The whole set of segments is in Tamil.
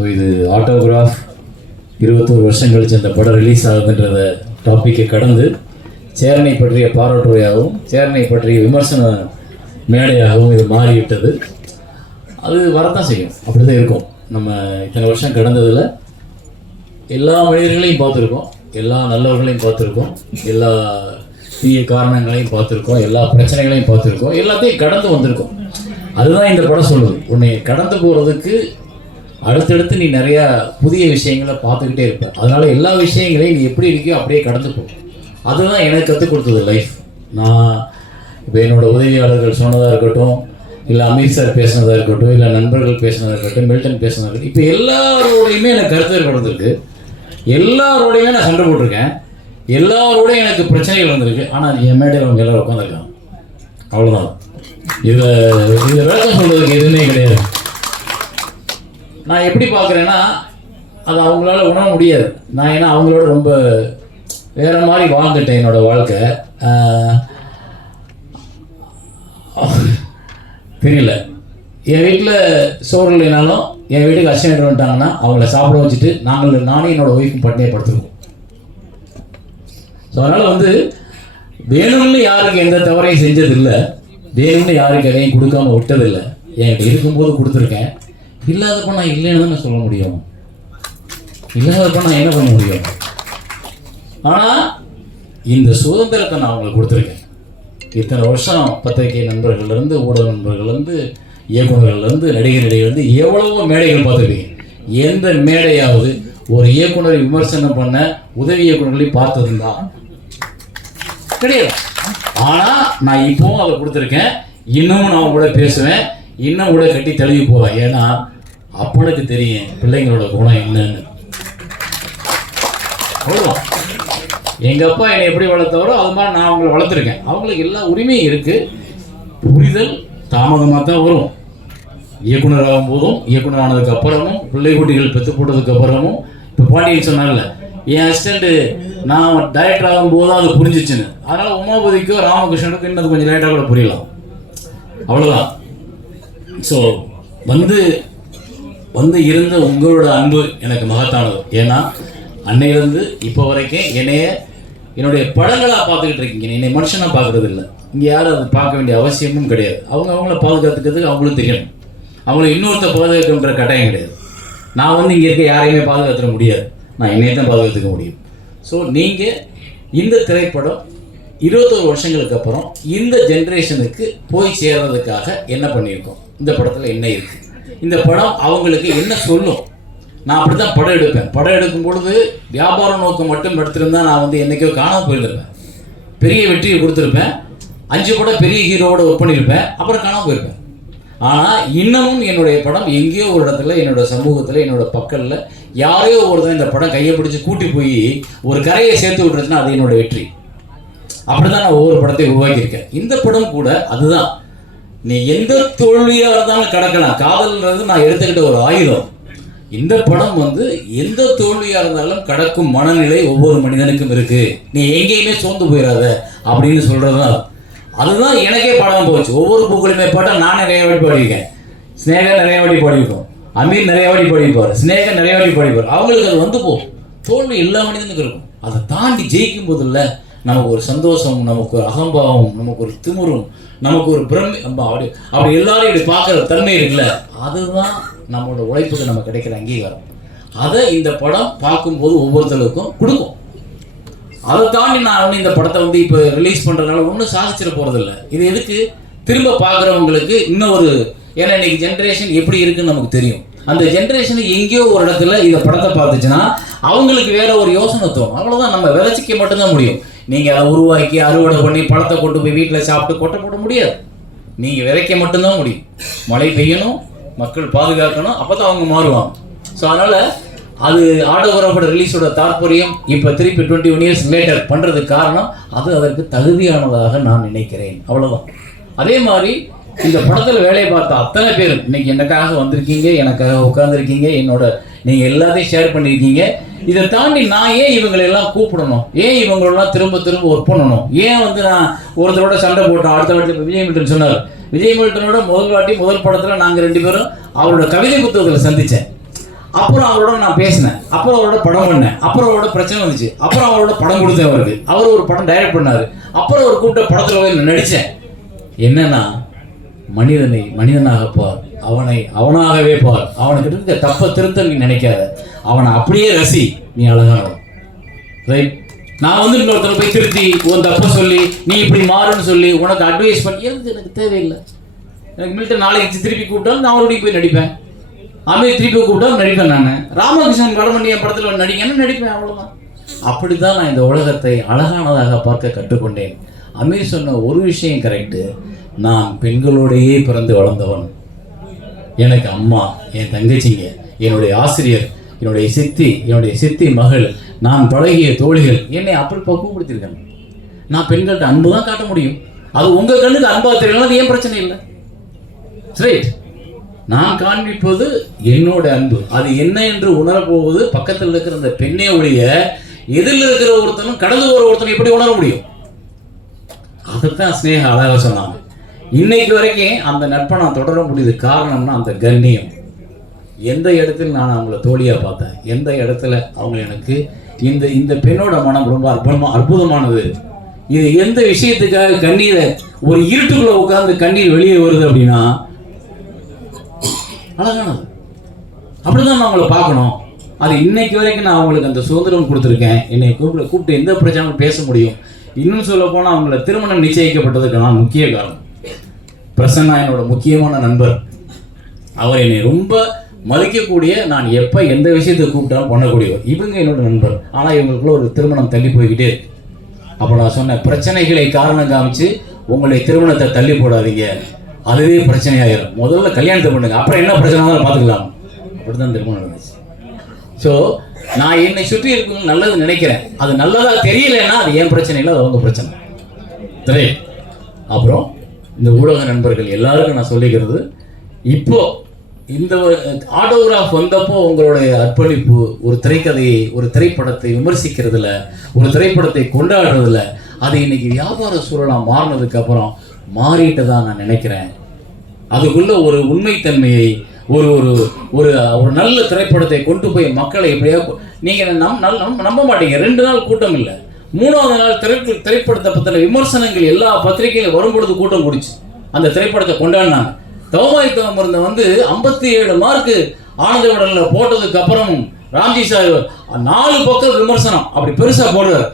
ஸோ இது ஆட்டோகிராஃப் இருபத்தோரு வருஷம் கழிச்சு அந்த படம் ரிலீஸ் ஆகுதுன்றத டாப்பிக்கை கடந்து சேரனை பற்றிய பாராட்டுரையாகவும் சேரனை பற்றிய விமர்சன மேடையாகவும் இது மாறிவிட்டது. அது வரத்தான் செய்யும். அப்படி தான் இருக்கும். நம்ம இத்தனை வருஷம் கடந்ததில் எல்லா மனிதர்களையும் பார்த்துருக்கோம். எல்லா நல்லவர்களையும் பார்த்துருக்கோம். எல்லா தீய காரணங்களையும் பார்த்துருக்கோம். எல்லா பிரச்சனைகளையும் பார்த்துருக்கோம். எல்லாத்தையும் கடந்து வந்திருக்கோம். அதுதான் இந்த படம் சொல்லுது. உன்னை கடந்து போகிறதுக்கு அடுத்தடுத்து நீ நிறையா புதிய விஷயங்களை பார்த்துக்கிட்டே இருப்ப. அதனால எல்லா விஷயங்களையும் நீ எப்படி இருக்கியோ அப்படியே கடந்து போ. அதுதான் எனக்கு கற்றுக் கொடுத்தது லைஃப். நான் இப்போ என்னோட உதவியாளர்கள் சொன்னதாக இருக்கட்டும் இல்லை அமீர் சார் பேசினதாக இருக்கட்டும் இல்லை நண்பர்கள் பேசினதாக இருக்கட்டும் மில்டன் பேசினதாக இருக்கட்டும் இப்போ எல்லாரோடையுமே எனக்கு கருத்து கடந்திருக்கு எல்லாரோடையுமே நான் சண்டை போட்டிருக்கேன். எல்லாரோடையும் எனக்கு பிரச்சனைகள் வந்திருக்கு ஆனால் என் மேடையில் அவங்க எல்லோரும் உட்காந்துருக்காங்க அவ்வளோதான் இதை இதை விளக்கம் சொல்கிறதுக்கு எதுவுமே கிடையாது. நான் எப்படி பார்க்குறேன்னா அது அவங்களால உணர முடியாது. நான் ஏன்னா அவங்களோட ரொம்ப வேற மாதிரி வாழ்ந்துட்டேன் என்னோட வாழ்க்கை. தெரியல என் வீட்டில் சோறு இல்லைனாலும் என் வீட்டுக்கு அசிஸ்டன்ட் வந்துட்டாங்கன்னா அவங்கள சாப்பிட வச்சுட்டு நாங்கள் நானும் என்னோட ஒய்ஃபும் பட்டினியை படுத்துருவோம். ஸோ அதனால் வந்து வேணும்னு யாருக்கு எந்த தவறையும் செஞ்சதில்லை. வேணும்னு யாருக்கு எதையும் கொடுக்காம விட்டதில்லை. என்கிட்ட இருக்கும்போது கொடுத்துருக்கேன். இல்லாதப்ப நான் இல்லைன்னு தான் சொல்ல முடியும். இல்லாதப்ப நான் என்ன பண்ண முடியும்? ஆனால் இந்த சுதந்திரத்தை நான் அவங்களுக்கு கொடுத்துருக்கேன். இத்தனை வருஷம் பத்திரிகை நண்பர்கள்லேருந்து ஊடக நண்பர்கள்லேருந்து இயக்குநர்கள்லேருந்து நடிகர் நடிகர்லேருந்து எவ்வளவோ மேடைகள் பார்த்துருக்கீங்க. எந்த மேடையாவது ஒரு இயக்குனரை விமர்சனம் பண்ண உதவி இயக்குனர்களை பார்த்ததுண்டா? கிடையாது. ஆனால் நான் இப்போவும் அதை கொடுத்துருக்கேன். இன்னமும் நான் கூட பேசுவேன். இன்னும் கூட கட்டி தழுவி போவேன் ஏன்னா அப்பனுக்கு தெரியும் பிள்ளைங்களோட குணம் என்னன்னு. அவ்வளோதான் எங்கள் அப்பா என்னை எப்படி வளர்த்தவரோ அது மாதிரி நான் அவங்கள வளர்த்துருக்கேன். அவங்களுக்கு எல்லா உரிமையும் இருக்குது புரிதல் தாமதமாக தான் வரும். இயக்குனர் ஆகும்போதும் இயக்குனர் ஆனதுக்கு அப்புறமும் பிள்ளை குட்டிகள் பெற்று போட்டதுக்கு அப்புறமும் இப்போ பாண்டியன் சொன்னார்ல என் அசிஸ்டண்ட்டு நான் டைரக்டர் ஆகும்போது அது புரிஞ்சிச்சுன்னு. அதனால் உமாபதிக்கோ ராமகிருஷ்ணனுக்கும் இன்னும் கொஞ்சம் லேட்டாக கூட புரியலாம். அவ்வளோதான் ஸோ வந்து வந்து இருந்த உங்களோட அன்பு எனக்கு மகத்தானது. ஏன்னா அன்னையிலேருந்து இப்போ வரைக்கும் என்னைய என்னுடைய படங்களாக பார்த்துக்கிட்டு இருக்கீங்க. என்னை மனுஷனாக பார்க்குறது இல்லை இங்கே யாரும் அது பார்க்க வேண்டிய அவசியமும் கிடையாது. அவங்க அவங்கள பாதுகாத்துக்கிறதுக்கு அவங்களும் தெரியணும் அவங்கள இன்னொருத்த பாதுகாக்கணுன்ற கட்டாயம் கிடையாது. நான் வந்து இங்கே இருக்க யாரையுமே பாதுகாத்துட முடியாது. நான் என்னையை தான் பாதுகாத்துக்க முடியும். ஸோ நீங்கள் இந்த திரைப்படம் இருபத்தோரு வருஷங்களுக்கு அப்புறம் இந்த ஜென்ரேஷனுக்கு போய் சேர்றதுக்காக என்ன பண்ணியிருக்கோம்? இந்த படத்தில் என்ன இருக்குது இந்த படம் அவங்களுக்கு என்ன சொல்லும்? நான் அப்படி தான் படம் எடுப்பேன். படம் எடுக்கும் பொழுது வியாபார நோக்கம் மட்டும் எடுத்திருந்தால் நான் வந்து என்னைக்கோ காணாமல் போயிருந்திருப்பேன். பெரிய வெற்றியை கொடுத்துருப்பேன். அஞ்சு படம் பெரிய ஹீரோவோட ஒர்க் பண்ணியிருப்பேன் அப்புறம் காணாமல் போயிருப்பேன். ஆனால் இன்னமும் என்னுடைய படம் எங்கேயோ ஒரு இடத்துல என்னோட சமூகத்தில் என்னோட பக்கத்தில் யாரையோ ஒருத்தன் இந்த படம் கையை பிடிச்சி கூட்டி போய் ஒரு கரையை சேர்த்து விட்டுருச்சுன்னா அது என்னோட வெற்றி. அப்படி தான் நான் ஒவ்வொரு படத்தையும் உருவாக்கியிருக்கேன். இந்த படம் கூட அதுதான். நீ எந்த தோல்வியாக இருந்தாலும் கடக்கலாம்? காதல்ன்றது நான் எடுத்துக்கிட்ட ஒரு ஆயுதம். இந்த படம் வந்து எந்த தோல்வியாக இருந்தாலும் கடக்கும் மனநிலை ஒவ்வொரு மனிதனுக்கும் இருக்கு. நீ எங்கேயுமே சோர்ந்து போயிடாத அப்படின்னு சொல்றது? தான் அதுதான் எனக்கே படம் போச்சு. ஒவ்வொரு பூக்களுமே பாட்டால் நான் நிறைய வாட்டி பாடியிருக்கேன். ஸ்னேகர் நிறைய வாட்டி பாடியிருக்கோம். அமீர் நிறைய வாட்டி பாடிப்பார் ஸ்னேகர் நிறைய வாட்டி பாடிப்பார் அவங்களுக்கு அது வந்து போகும் தோல்வி எல்லா மனிதனுக்கும் இருக்கும். அதை தாண்டி ஜெயிக்கும் போதில்ல நமக்கு ஒரு சந்தோஷம் நமக்கு ஒரு அகம்பாவம் நமக்கு ஒரு திமுறும் நமக்கு ஒரு பிரம்மி. அப்படி அப்படி எல்லாரும் இப்படி பார்க்குற தன்மை இருக்குல்ல அதுதான் நம்மளோட உழைப்புக்கு நம்ம கிடைக்கிற அங்கீகாரம். அதை இந்த படம் பார்க்கும்போது ஒவ்வொருத்தருக்கும் கொடுக்கும். அதை தாண்டி நான் வந்து இந்த படத்தை வந்து இப்போ ரிலீஸ் பண்ணுறதுனால ஒன்றும் சாதிச்சிட போகிறதில்ல இது எதுக்கு? திரும்ப பார்க்குறவங்களுக்கு இன்னும் ஒரு ஏன்னா இன்னைக்கு ஜென்ரேஷன் எப்படி இருக்குன்னு நமக்கு தெரியும். அந்த ஜென்ரேஷன் எங்கேயோ ஒரு இடத்துல இந்த படத்தை பார்த்துச்சுன்னா அவங்களுக்கு வேற ஒரு யோசனை தோணும். அவ்வளோதான் நம்ம விளைச்சிக்க மட்டும்தான் முடியும். நீங்கள் அதை உருவாக்கி அறுவடை பண்ணி பழத்தை கொண்டு போய் வீட்டில் சாப்பிட்டு கொட்டை போட முடியாது. நீங்கள் விதைக்க மட்டும்தான் முடியும். மழை பெய்யணும் மக்கள் பாதுகாக்கணும் அப்போ தான் அவங்க மாறுவாங்க. ஸோ அதனால் அது ஆட்டோகிராஃபோட ரிலீஸோட தாற்பயம் இப்போ திருப்பி டுவெண்ட்டி ஒன் இயர்ஸ் லேட்டர் பண்ணுறதுக்கு காரணம் அது அதற்கு தகுதியானதாக நான் நினைக்கிறேன். அவ்வளோதான் அதே மாதிரி இந்த படத்தில் வேலையை பார்த்த அத்தனை பேர் இன்னைக்கு எனக்காக வந்திருக்கீங்க எனக்காக உட்காந்துருக்கீங்க என்னோட நீங்கள் எல்லாத்தையும் ஷேர் பண்ணியிருக்கீங்க இதை தாண்டி நான் ஏன் இவங்களை எல்லாம் கூப்பிடணும்? ஏன் இவங்களெல்லாம் திரும்ப திரும்ப ஒர்க் பண்ணணும்? ஏன் வந்து நான் ஒருத்தரோட சண்டை போட்டோம் அடுத்த வாட்டி விஜய் மில்டன் சொன்னார். விஜய் மில்டனோட முதல் வாட்டி முதல் படத்தில் நாங்கள் ரெண்டு பேரும் அவரோட கவிதை புத்தகத்தில் சந்தித்தேன் அப்புறம் அவரோட நான் பேசினேன். அப்புறம் அவரோட படம் பண்ணேன். அப்புறம் அவரோட பிரச்சனை வந்துச்சு. அப்புறம் அவரோட படம் கொடுத்தேன் அவருக்கு. அவர் ஒரு படம் டைரக்ட் பண்ணார். அப்புறம் ஒரு கூப்பிட்ட படத்தில் போய் நடித்தேன் என்னன்னா மனிதனை மனிதனாக பார். அவனை அவனாகவே பார். அவனுக்கு இருக்க தப்ப திருத்த நீ நினைக்காத. அவனை அப்படியே ரசி. நீ அழகான ரைட் நான் வந்து இன்னொருத்தர் போய் திருத்தி உன் தப்ப சொல்லி நீ இப்படி மாறுன்னு சொல்லி உனக்கு அட்வைஸ் பண்ணி எதுக்கு எனக்கு தேவையில்லை? எனக்கு மில்டன் நாளைக்கு திருப்பி கூப்பிட்டாலும் நான் அவருடைய போய் நடிப்பேன். அமீர் திருப்பி கூப்பிட்டாலும் நடிப்பேன் நான். ராமகிருஷ்ணன் படம் என் படத்தில் நடிங்கன்னு நடிப்பேன் அவ்வளோதான் அப்படிதான் நான் இந்த உலகத்தை அழகானதாக பார்க்க கற்றுக்கொண்டேன். அமீர் சொன்ன ஒரு விஷயம் கரெக்டு நான் பெண்களோடையே பிறந்து வளர்ந்தவன். எனக்கு அம்மா என் தங்கச்சிங்க என்னுடைய ஆசிரியர் என்னுடைய சித்தி என்னுடைய சித்தி மகள் நான் பழகிய தோழிகள் என்னை அப்படி பக்குவப்படுத்தியிருக்காங்க நான் பெண்கள்கிட்ட அன்பு தான் காட்ட முடியும். அது உங்கள் கண்ணுக்கு அன்பாக தெரியலாம் அது ஏன் பிரச்சனை இல்லை? ரைட் நான் காண்பிப்பது என்னோட அன்பு. அது என்ன என்று உணரப்போவது பக்கத்தில் இருக்கிற அந்த பெண்ணே ஒழிய எதிரில் இருக்கிற ஒருத்தனும் கடந்து போகிற ஒருத்தனும் எப்படி உணர முடியும்? அதைத்தான் ஸ்னேக அழகா சொன்னாங்க. இன்னைக்கு வரைக்கும் அந்த நட்பை நான் தொடர முடியுது. காரணம்னா அந்த கண்ணியம். எந்த இடத்துல நான் அவங்கள தோழியாக பார்த்தேன்? எந்த இடத்துல அவங்க எனக்கு இந்த இந்த பெண்ணோட மனம் ரொம்ப அற்புதமாக அற்புதமானது? இது எந்த விஷயத்துக்காக கண்ணீரை ஒரு இருட்டுக்குள்ளே உட்காந்து கண்ணீர் வெளியே வருது அப்படின்னா அழகானது. அப்படிதான் நான் அவங்கள பார்க்கணும். அது இன்னைக்கு வரைக்கும் நான் அவங்களுக்கு அந்த சுதந்திரம் கொடுத்துருக்கேன். என்னை கூப்பிட்டு கூப்பிட்டு எந்த பிரச்சனையும் பேச முடியும். இன்னும் சொல்ல போனால் அவங்கள திருமணம் நிச்சயிக்கப்பட்டதுக்கு நான் முக்கிய காரணம். பிரசன்னா என்னோட முக்கியமான நண்பர். அவர் என்னை ரொம்ப மதிக்கக்கூடிய நான் எப்போ எந்த விஷயத்தை கூப்பிட்டாலும் பண்ணக்கூடியவர். இவங்க என்னோட நண்பர். ஆனால் இவங்களுக்குள்ள ஒரு திருமணம் தள்ளி போய்கிட்டே இருக்கு. அப்போ நான் சொன்னேன் பிரச்சனைகளை காரணம் காமிச்சு உங்களுடைய திருமணத்தை தள்ளி போடாதீங்க. அதுவே பிரச்சனையாயிரும். முதல்ல கல்யாணத்தை பண்ணுங்க. அப்புறம் என்ன பிரச்சனை பார்த்துக்கலாம். அப்படிதான் திருமணம் நடந்துச்சு. ஸோ நான் என்னை சுற்றி இருக்கவங்க நல்லது நினைக்கிறேன். அது நல்லதாக தெரியலைன்னா அது என் பிரச்சனை இல்லை அது அவங்க பிரச்சனை. சரி அப்புறம் இந்த ஊடக நண்பர்கள் எல்லாருக்கும் நான் சொல்லிக்கிறது இப்போ இந்த ஆட்டோகிராஃப் வந்தப்போ உங்களுடைய அர்ப்பணிப்பு ஒரு திரைக்கதையை ஒரு திரைப்படத்தை விமர்சிக்கிறதுல ஒரு திரைப்படத்தை கொண்டாடுறதுல அது இன்னைக்கு வியாபார சூழலாக மாறினதுக்கு அப்புறம் தான் நான் நினைக்கிறேன். அதுக்குள்ள ஒரு உண்மைத்தன்மையை ஒரு ஒரு ஒரு ஒரு நல்ல திரைப்படத்தை கொண்டு போய் மக்களை எப்படியா நீங்கள் நம் நல் நம்ப மாட்டீங்க. ரெண்டு நாள் கூட்டம் இல்லை. மூணாவது நாள் திரைப்பு திரைப்படத்தை பற்றின விமர்சனங்கள் எல்லா பத்திரிகையிலும் வரும்பொழுது கூட்டம் கூடிச்சு. அந்த திரைப்படத்தை கொண்டாடினாங்க. தவமாய் தவமிருந்த வந்து ஐம்பத்தி ஏழு மார்க்கு ஆனந்த விடல்ல போட்டதுக்கு அப்புறம் ராம்ஜி சார் நாலு பக்கம் விமர்சனம். அப்படி பெருசாக போடுவார்.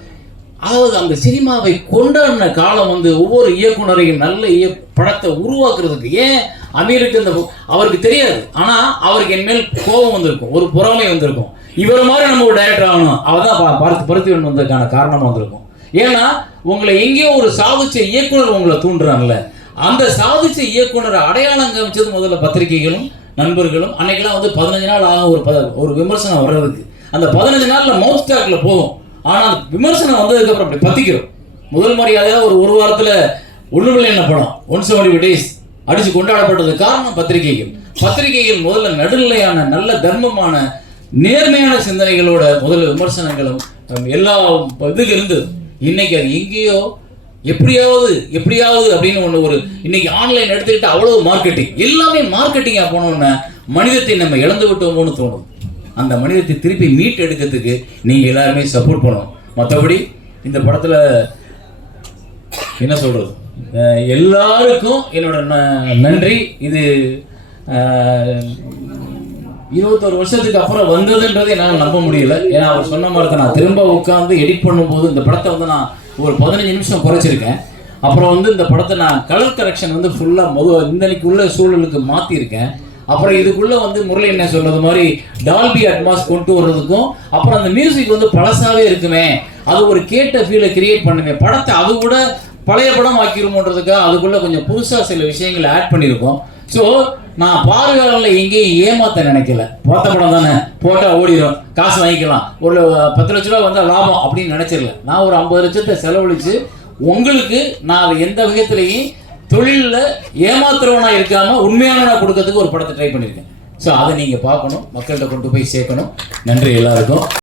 அதாவது அந்த சினிமாவை கொண்டாடின காலம் வந்து ஒவ்வொரு இயக்குனரையும் நல்ல இய படத்தை உருவாக்குறதுக்கு ஏன் அமீருக்கு இந்த அவருக்கு தெரியாது. ஆனால் அவருக்கு என் மேல் கோபம் வந்திருக்கும். ஒரு பொறாமை வந்திருக்கும். இவர் மாதிரி நம்ம ஒரு டைரக்டர் ஆகணும். அவர் தான் பார்த்து பருத்தி வந்ததுக்கான காரணமாக வந்திருக்கும். ஏன்னா உங்களை எங்கேயோ ஒரு சாதிச்ச இயக்குனர் உங்களை தூண்டுறாங்கல்ல. அந்த சாதிச்ச இயக்குனரை அடையாளம் காமிச்சது முதல்ல பத்திரிகைகளும் நண்பர்களும். அன்னைக்கெல்லாம் வந்து பதினஞ்சு நாள் ஆகும் ஒரு ப- ஒரு விமர்சனம் வர்றதுக்கு. அந்த பதினஞ்சு நாளில் மவுத் ஸ்டாக்கில் போகும். ஆனால் அந்த விமர்சனம் வந்ததுக்கப்புறம் அப்படி பத்திக்கிறோம். முதல் மரியாதையாக ஒரு ஒரு வாரத்தில் ஒன்றுமில்லை என்ன படம்? ஒன் செவன்டி டேஸ் அடித்து கொண்டாடப்பட்டது காரணம் பத்திரிகைகள். பத்திரிகைகள் முதல்ல நடுநிலையான நல்ல தர்மமான நேர்மையான சிந்தனைகளோட முதல் விமர்சனங்களும் எல்லா இதுக்கு இருந்து இன்னைக்கு அது எங்கேயோ எப்படியாவது எப்படியாவது அப்படின்னு ஒன்று ஒரு இன்னைக்கு ஆன்லைன் எடுத்துக்கிட்டு அவ்வளவு மார்க்கெட்டிங் எல்லாமே மார்க்கெட்டிங்காக போனோன்னே மனிதத்தை நம்ம இழந்து விட்டோமோன்னு தோணும். அந்த மனிதத்தை திருப்பி மீட் எடுக்கிறதுக்கு நீங்கள் எல்லாருமே சப்போர்ட் பண்ணணும். மற்றபடி இந்த படத்தில் என்ன சொல்கிறது எல்லாருக்கும் என்னோட ந- நன்றி. இது இருபத்தொரு வருஷத்துக்கு அப்புறம் வந்ததுன்றதை என்னால் நம்ப முடியல. ஏன்னா அவர் சொன்ன மாதிரி தான் நான் திரும்ப உட்காந்து எடிட் பண்ணும்போது இந்த படத்தை வந்து நான் ஒரு பதினஞ்சு நிமிஷம் குறைச்சிருக்கேன். அப்புறம் வந்து இந்த படத்தை நான் கலர் கரெக்ஷன் வந்து ஃபுல்லாக முத இந்தனைக்கு உள்ள சூழலுக்கு மாற்றிருக்கேன் அப்புறம் இதுக்குள்ளே வந்து முரளி என்ன சொல்றது மாதிரி டால்பி அட்மாஸ் கொண்டு வர்றதுக்கும் அப்புறம் அந்த மியூசிக் வந்து பழசாகவே இருக்குமே. அது ஒரு கேட்ட ஃபீலை கிரியேட் பண்ணுமே. படத்தை அது கூட பழைய படம் ஆக்கிருமோன்றதுக்காக அதுக்குள்ளே கொஞ்சம் புதுசாக சில விஷயங்களை ஆட் பண்ணியிருக்கோம் ஸோ நான் பார்வையாளர்களை எங்கேயும் ஏமாத்த நினைக்கல. போட்ட படம் தானே? போட்டா ஓடிடும் காசு வாங்கிக்கலாம். ஒரு பத்து லட்ச ரூபா வந்தால் லாபம் அப்படின்னு நினைச்சிடல. நான் ஒரு ஐம்பது லட்சத்தை செலவழிச்சு உங்களுக்கு நான் அதை எந்த விதத்துலையும் தொழிலில் ஏமாத்துறவனா இருக்காமல் உண்மையானவனா கொடுக்கறதுக்கு ஒரு படத்தை ட்ரை பண்ணியிருக்கேன். ஸோ அதை நீங்கள் பார்க்கணும். மக்கள்கிட்ட கொண்டு போய் சேர்க்கணும். நன்றி எல்லாருக்கும்.